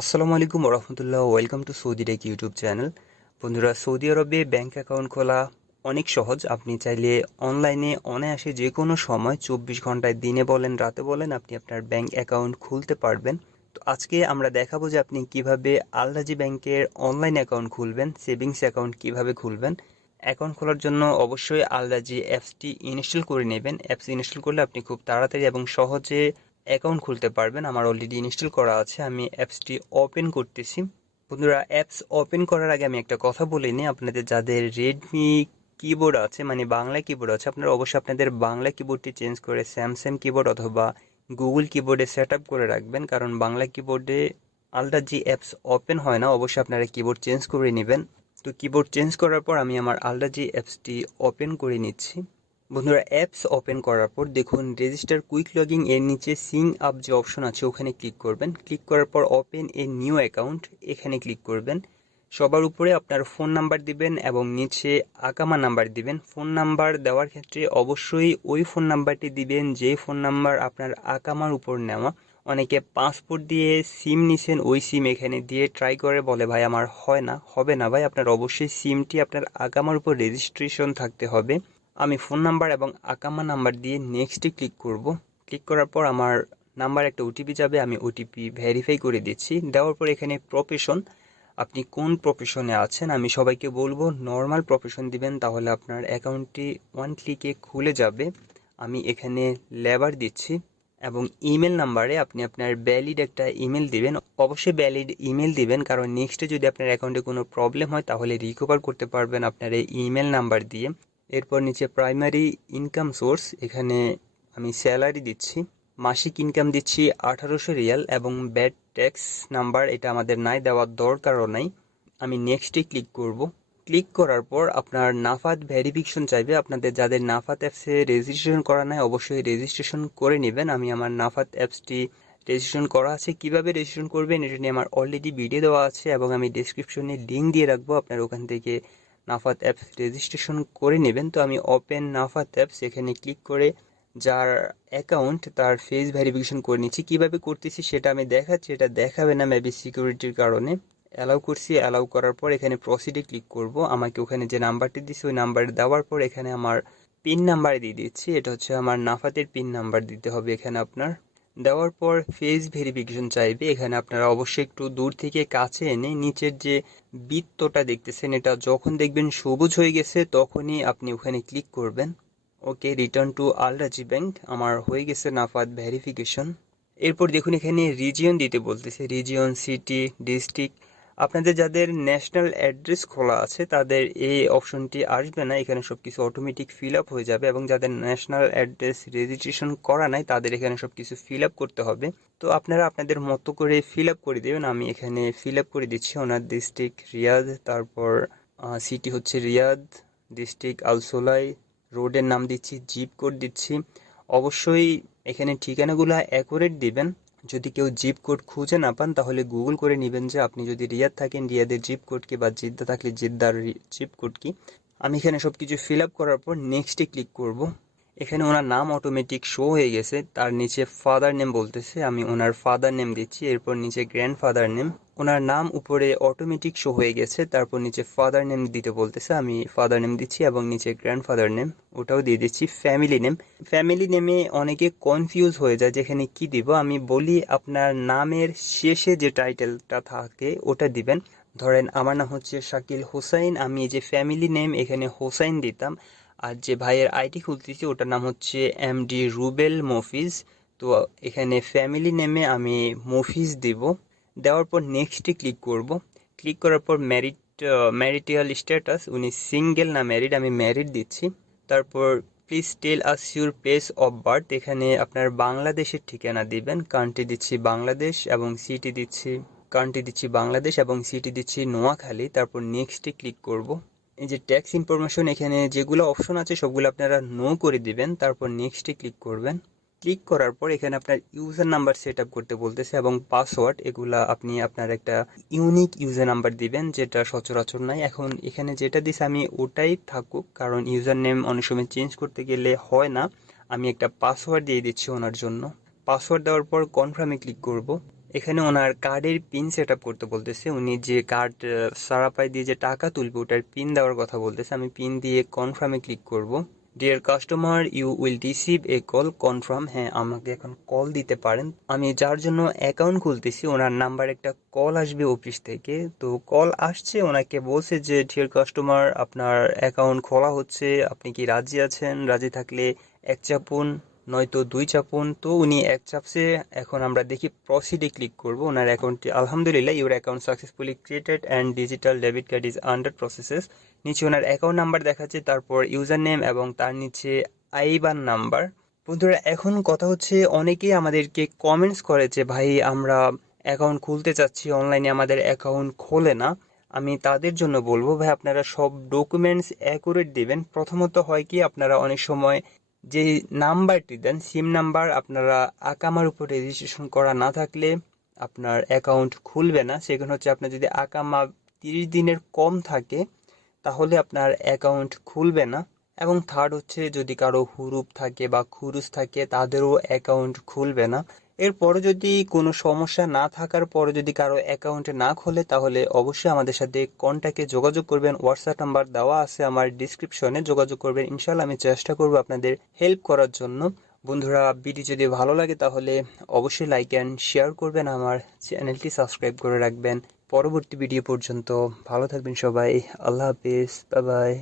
আসসালামু আলাইকুম রহমতুল্লাহ, welcome to Saudi tech YouTube channel. বন্ধুরা, সৌদি আরবে ব্যাংক অ্যাকাউন্ট খোলা অনেক সহজ। আপনি চাইলে অনলাইনে অনায়াসে যে কোনো সময় চব্বিশ ঘন্টায় দিনে বলেন, রাতে বলেন, আপনি আপনার ব্যাংক অ্যাকাউন্ট খুলতে পারবেন। তো আজকে আমরা দেখাবো যে আপনি কীভাবে আলরাজি ব্যাংকের অনলাইন অ্যাকাউন্ট খুলবেন, সেভিংস অ্যাকাউন্ট কীভাবে খুলবেন। অ্যাকাউন্ট খোলার জন্য অবশ্যই আলরাজি অ্যাপসটি ইনস্টল করে নেবেন। অ্যাপস ইনস্টল করলে আপনি খুব তাড়াতাড়ি এবং সহজে অ্যাকাউন্ট খুলতে পারবেন। আমার অলরেডি ইনস্টল করা আছে। আমি অ্যাপসটি ওপেন করতেছি। বন্ধুরা অ্যাপস ওপেন করার আগে আমি একটা কথা বলে নিই। আপনাদের যাদের রেডমি কিবোর্ড আছে মানে বাংলা কিবোর্ড আছে, আপনারা অবশ্যই আপনাদের বাংলা কিবোর্ডটি চেঞ্জ করে স্যামসাং কিবোর্ড অথবা গুগল কিবোর্ডে সেট আপ করে রাখবেন। কারণ বাংলা কিবোর্ডে আলট্রা যে অ্যাপস ওপেন হয় না, অবশ্যই আপনারা কিবোর্ড চেঞ্জ করে নেবেন। তো কিবোর্ড চেঞ্জ করার পর আমি আমার আলট্রা যে অ্যাপসটি ওপেন করে নিচ্ছি। বন্ধুরা অ্যাপস ওপেন করার পর দেখুন রেজিস্টার কুইক লগিং এর নিচে সিং আপ যে অপশন আছে, ওখানে ক্লিক করবেন। ক্লিক করার পর ওপেন এ নিউ অ্যাকাউন্ট এখানে ক্লিক করবেন। সবার উপরে আপনার ফোন নাম্বার দিবেন এবং নিচে আকামা নাম্বার দিবেন। ফোন নাম্বার দেওয়ার ক্ষেত্রে অবশ্যই ওই ফোন নাম্বারটি দিবেন, যে ফোন নাম্বার আপনার আকামার উপর নেওয়া। অনেকে পাসপোর্ট দিয়ে সিম নিছেন, ওই সিম এখানে দিয়ে ট্রাই করে বলে, ভাই, আমার হয় না। হবে না, ভাই, আপনার অবশ্যই সিমটি আপনার আকামার উপর রেজিস্ট্রেশন থাকতে হবে। আমি ফোন নাম্বার এবং আকামা নাম্বার দিয়ে নেক্সটে ক্লিক করব। ক্লিক করার পর আমার নাম্বার একটা ওটিপি যাবে, আমি ওটিপি ভেরিফাই করে দিচ্ছি। দেওয়ার পর এখানে প্রফেশন আপনি কোন প্রফেশনে আছেন আমি সবাইকে বলব নর্মাল প্রফেশন দিবেন তাহলে আপনার অ্যাকাউন্টটি ওয়ান ক্লিকে খুলে যাবে। আমি এখানে লেবার দিচ্ছি এবং ইমেল নাম্বারে আপনি আপনার ভ্যালিড একটা ইমেল দিবেন। অবশ্যই ভ্যালিড ইমেল দিবেন, কারণ নেক্সটে যদি আপনার অ্যাকাউন্টে কোনো প্রবলেম হয় তাহলে রিকভার করতে পারবেন আপনার এই ইমেল নাম্বার দিয়ে। এরপর নিচে প্রাইমারি ইনকাম সোর্স এখানে আমি স্যালারি দিচ্ছি। মাসিক ইনকাম দিচ্ছি আঠারোশো রিয়াল এবং ব্যাড ট্যাক্স নাম্বার এটা আমাদের নাই, দেওয়ার দরকারও নাই। আমি নেক্সটে ক্লিক করব। ক্লিক করার পর আপনার নাফাত ভেরিফিকেশন চাইবে। আপনাদের যাদের নাফাত অ্যাপসে রেজিস্ট্রেশন করা নাই, অবশ্যই রেজিস্ট্রেশন করে নেবেন। আমি আমার নাফাত অ্যাপসটি রেজিস্ট্রেশন করা আছে। কীভাবে রেজিস্ট্রেশন করবেন, এটা নিয়ে আমার অলরেডি ভিডিও দেওয়া আছে এবং আমি ডিসক্রিপশনে লিঙ্ক দিয়ে রাখব। আপনার ওখান থেকে নাফাত অ্যাপস রেজিস্ট্রেশন করে নেবেন। তো আমি ওপেন নাফাত অ্যাপস এখানে ক্লিক করে যার অ্যাকাউন্ট তার ফেস ভেরিফিকেশন করে নিচ্ছি। কীভাবে করতেছি সেটা আমি দেখাচ্ছি, এটা দেখাবে না মেবি সিকিউরিটির কারণে। অ্যালাউ করছি অ্যালাউ করার পর এখানে প্রসিডে ক্লিক করব। আমাকে ওখানে যে নাম্বারটি দিচ্ছে ওই নাম্বার দেওয়ার পর এখানে আমার পিন নাম্বার দিয়ে দিচ্ছি। এটা হচ্ছে আমার নাফাতের পিন নাম্বার দিতে হবে এখানে আপনার। দেওয়ার পর ফেস ভেরিফিকেশন চাইবে। এখানে আপনারা অবশ্যই একটু দূর থেকে কাছে এনে নিচের যে বৃত্তটা দেখতেছেন, এটা যখন দেখবেন সবুজ হয়ে গেছে, তখনই আপনি ওখানে ক্লিক করবেন। Okay return to Al Rajhi bank আমার হয়ে গেছে নাফাত ভেরিফিকেশন। এরপর দেখুন এখানে রিজিয়ন দিতে বলতেছে রিজিয়ন সিটি ডিস্ট্রিক্ট আপনাদের যাদের ন্যাশনাল অ্যাড্রেস খোলা আছে, তাদের এই অপশনটি আসবে না। এখানে সব কিছু অটোমেটিক ফিল আপ হয়ে যাবে এবং যাদের ন্যাশনাল অ্যাড্রেস রেজিস্ট্রেশন করা নাই, তাদের এখানে সব কিছু ফিল আপ করতে হবে। তো আপনারা আপনাদের মতো করে ফিল আপ করে দেবেন। আমি এখানে ফিল আপ করে দিচ্ছি। ওনার ডিস্ট্রিক্ট রিয়াদ তারপর সিটি হচ্ছে রিয়াদ ডিস্ট্রিক্ট আলসোলাই রোডের নাম দিচ্ছি জিপ কোড দিচ্ছি। অবশ্যই এখানে ঠিকানাগুলো অ্যাকুরেট দিবেন। যদি কেউ জিপ কোড খুঁজে না পান, তাহলে গুগল করে নেবেন যে আপনি যদি রিয়াদ থাকেন, রিয়াদের জিপ কোড কি বা জিদ্দা থাকলে জিদ্দার জিপ কোড কি। আমি এখানে সব কিছু ফিল আপ করার পর নেক্সটে ক্লিক করব। এখানে ওনার নাম অটোমেটিক শো হয়ে গেছে। তার নিচে ফাদার নেম বলতেছে। আমি ওনার ফাদার নেম দিচ্ছি। এরপর নিচে গ্র্যান্ড ফাদার নেম ওনার নাম উপরে অটোমেটিক শো হয়ে গেছে, তারপর নিচে ফাদার নেম দিতে বলতেছে, আমি ফাদার নেম দিচ্ছি এবং নিচে গ্র্যান্ড ফাদার নেম ওটাও দিয়ে দিচ্ছি ফ্যামিলি নেম ফ্যামিলি নেমে অনেকে কনফিউজ হয়ে যায়, যেখানে কি দিব, আমি বলি আপনার নামের শেষে যে টাইটেলটা থাকে, ওটা দিবেন। ধরেন, আমার নাম হচ্ছে শাকিল হোসাইন, আমি যে ফ্যামিলি নেম এখানে হোসাইন দিতাম, আর যে ভাইয়ের আইটি খুলতেছি, ওটার নাম হচ্ছে এম ডি রুবেল মফিজ তো এখানে ফ্যামিলি নেমে আমি মফিজ দিব। দেওয়ার পর নেক্সটে ক্লিক করব। ক্লিক করার পর ম্যারিড ম্যারিটিয়াল স্ট্যাটাস উনি সিঙ্গেল না ম্যারিড আমি ম্যারিড দিচ্ছি। তারপর please tell us your place of birth এখানে আপনার বাংলাদেশের ঠিকানা দিবেন কান্ট্রি দিচ্ছি বাংলাদেশ এবং সিটি দিচ্ছি কান্ট্রি দিচ্ছি বাংলাদেশ এবং সিটি দিচ্ছি নোয়াখালী। তারপর নেক্সটে ক্লিক করব। এই যে ট্যাক্স ইনফরমেশন এখানে যেগুলো অপশন আছে, সবগুলো আপনারা নো করে দিবেন। তারপর নেক্সটে ক্লিক করবেন। ক্লিক করার পর এখানে আপনার ইউজার নাম্বার সেট আপ করতে বলতেছে এবং পাসওয়ার্ড এগুলা আপনি আপনার একটা ইউনিক ইউজার নাম্বার দিবেন, যেটা সচরাচর নাই। এখন এখানে যেটা দিছে আমি ওটাই থাকুক, কারণ ইউজার নেম অনেক সময় চেঞ্জ করতে গেলে হয় না। আমি একটা পাসওয়ার্ড দিয়ে দিচ্ছি ওনার জন্য। পাসওয়ার্ড দেওয়ার পর কনফার্মে ক্লিক করব। এখানে ওনার কার্ডের পিন সেট আপ করতে বলতেছে। উনি যে কার্ড সারাপাই দিয়ে যে টাকা তুলবে, ওটার পিন দেওয়ার কথা বলতেছে। আমি পিন দিয়ে কনফার্মে ক্লিক করব। Dear customer you will receive a call confirm হ্যাঁ আমাকে এখন কল দিতে পারেন। আমি যার জন্য অ্যাকাউন্ট খুলতেছি, ওনার নাম্বার একটা কল আসবে অফিস থেকে। তো কল আসছে, ওনাকে বলছে যে ডিয়ার কাস্টমার আপনার অ্যাকাউন্ট খোলা হচ্ছে, আপনি কি রাজি আছেন? রাজি থাকলে এক চাপুন। নয়তো দুই চাপুন তো উনি এক চাপসে এখন আমরা দেখি প্রসিডে ক্লিক করব। ওনার অ্যাকাউন্টটি আলহামদুলিল্লাহ your account successfully created and digital debit card is under processes নিচে ওনার অ্যাকাউন্ট নাম্বার দেখাচ্ছে, তারপর ইউজার নেম এবং তার নিচে আইবান নাম্বার বন্ধুরা, এখন কথা হচ্ছে অনেকেই আমাদেরকে কমেন্টস করে যে ভাই, আমরা অ্যাকাউন্ট খুলতে চাচ্ছি অনলাইনে আমাদের অ্যাকাউন্ট খোলে না। আমি তাদের জন্য বলব, ভাই, আপনারা সব ডকুমেন্টস অ্যাকুরেট দিবেন। প্রথমত হয় কি, আপনারা অনেক সময় যে নাম্বারটি দেন সিম নাম্বার আপনারা আকামার উপর রেজিস্ট্রেশন করা না থাকলে আপনার অ্যাকাউন্ট খুলবে না। সেখানে হচ্ছে আপনার যদি আকামা তিরিশ দিনের কম থাকে, তাহলে আপনার অ্যাকাউন্ট খুলবে না। এবং থার্ড হচ্ছে যদি কারও হুরুপ থাকে বা খুরুস থাকে, তাদেরও অ্যাকাউন্ট খুলবে না। এরপরে যদি কোনো সমস্যা না থাকার পরে যদি কারও অ্যাকাউন্টে না খোলে, তাহলে অবশ্যই আমাদের সাথে কন্ট্যাক্টে যোগাযোগ করবেন। হোয়াটসঅ্যাপ নাম্বার দেওয়া আছে আমার ডিসক্রিপশনে যোগাযোগ করবেন। ইনশাল্লাহ আমি চেষ্টা করব আপনাদের হেল্প করার জন্য। বন্ধুরা ভিডিও যদি ভালো লাগে, তাহলে অবশ্যই লাইক অ্যান্ড শেয়ার করবেন। আমার চ্যানেলটি সাবস্ক্রাইব করে রাখবেন। পরবর্তী ভিডিও পর্যন্ত ভালো থাকবেন সবাই। আল্লাহ হাফিজ। Bye bye